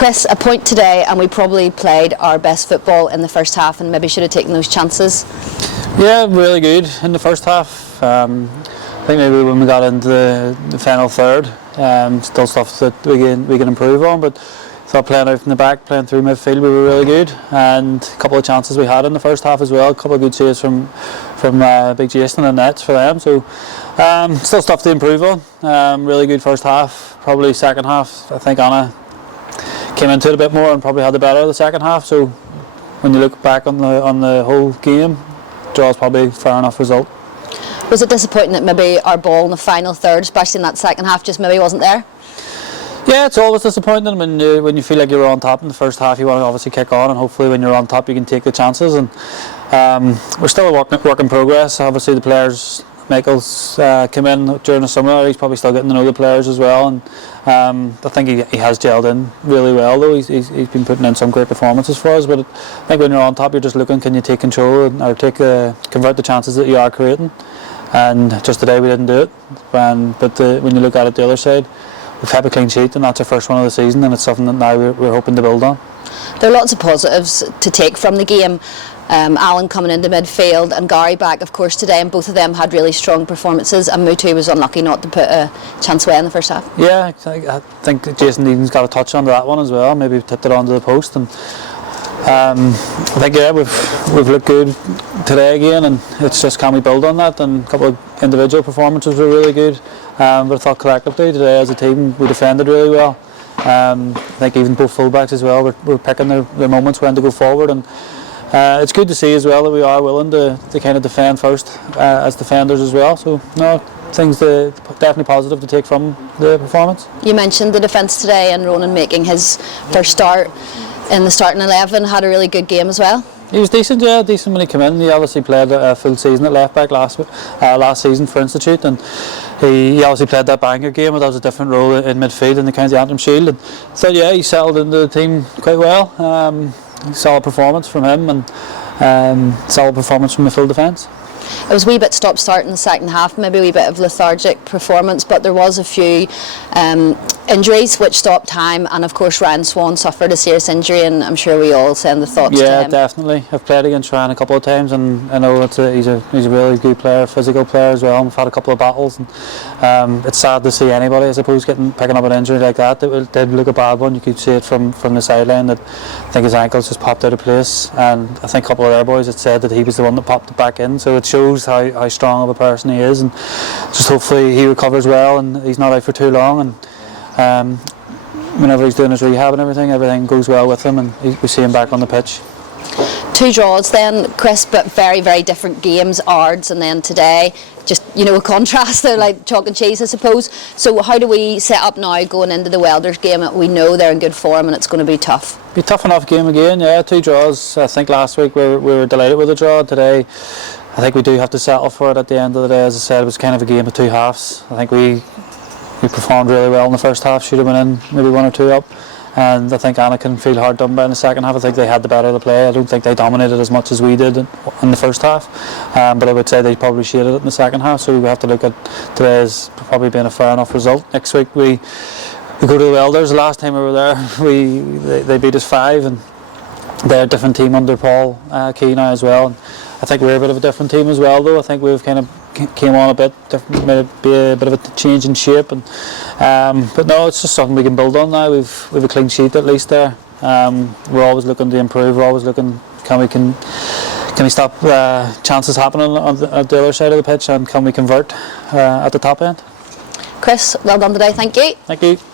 Chris, a point today and we probably played our best football in the first half and maybe should have taken those chances. Yeah, really good in the first half. I think maybe when we got into the final third, still stuff that we can improve on, but I thought playing out from the back, playing through midfield, we were really good, and a couple of chances we had in the first half as well, a couple of good saves from Big Jason and nets for them, so still stuff to improve on. Really good first half. Probably second half, I think Annagh came into it a bit more and probably had the better of the second half, so when you look back on the whole game, draw's probably a fair enough result. Was it disappointing that maybe our ball in the final third, especially in that second half, just maybe wasn't there? Yeah, it's always disappointing when you feel like you're on top in the first half. You want to obviously kick on, and hopefully when you're on top you can take the chances. And we're still a work in progress. Obviously the players, Michael's come in during the summer. He's probably still getting to know the players as well, and I think he has gelled in really well. Though he's been putting in some great performances for us. But I think when you're on top, you're just looking, can you take control or convert the chances that you are creating? And just today we didn't do it. But when you look at it the other side, we've had a clean sheet, and that's our first one of the season, and it's something that now we're hoping to build on. There are lots of positives to take from the game. Alan coming into midfield and Gary back, of course, today, and both of them had really strong performances, and Mutu was unlucky not to put a chance away in the first half. Yeah, I think Jason Eden's got a touch onto that one as well, maybe tipped it onto the post, and I think we've looked good today again, and it's just can we build on that, and a couple of individual performances were really good, but I thought collectively today as a team we defended really well. I think even both fullbacks as well were picking their moments when to go forward, and it's good to see as well that we are willing to kind of defend first as defenders as well. So no, things definitely positive to take from the performance. You mentioned the defence today and Ronan making his first start in the starting 11, had a really good game as well. He was decent, yeah, decent when he came in. He obviously played a full season at left back last season for Institute, and he obviously played that Bangor game, but that was a different role in midfield in the County Antrim Shield. And so yeah, he settled into the team quite well. Solid performance from him, and solid performance from the full defence. It was a wee bit stop-start in the second half, maybe a wee bit of lethargic performance, but there was a few injuries which stopped time, and of course Ryan Swan suffered a serious injury, and I'm sure we all send the thoughts to him. Yeah, definitely. I've played against Ryan a couple of times, and I know he's a really good player, physical player as well. We've had a couple of battles, and it's sad to see anybody, I suppose, picking up an injury like that. It did look a bad one. You could see it from the sideline that I think his ankles just popped out of place, and I think a couple of their boys had said that he was the one that popped it back in, so it shows how strong of a person he is, and just hopefully he recovers well and he's not out for too long, and whenever he's doing his rehab and everything goes well with him, and we see him back on the pitch. 2 draws then, Chris, but very, very different games. Ards and then today, just, a contrast. They're like chalk and cheese, I suppose. So how do we set up now going into the Welders game? We know they're in good form and it's going to be tough. Be a tough enough game again, yeah. 2 draws. I think last week we were delighted with the draw. Today I think we do have to settle for it at the end of the day. As I said, it was kind of a game of 2 halves. I think we performed really well in the first half, should have been in maybe 1 or 2 up, and I think Annagh can feel hard done by in the second half. I think they had the better of the play. I don't think they dominated as much as we did in the first half, but I would say they probably shaded it in the second half, so we have to look at today as probably being a fair enough result. Next week we go to the Welders. The last time we were there they beat us 5, and they're a different team under Paul Key now as well. And I think we're a bit of a different team as well, though. I think we've kind of came on a bit different, maybe a bit of a change in shape, and but no, it's just something we can build on now. We've a clean sheet at least there. We're always looking to improve. We're always looking, can we stop chances happening on the other side of the pitch, and can we convert at the top end? Chris, well done today. Thank you. Thank you.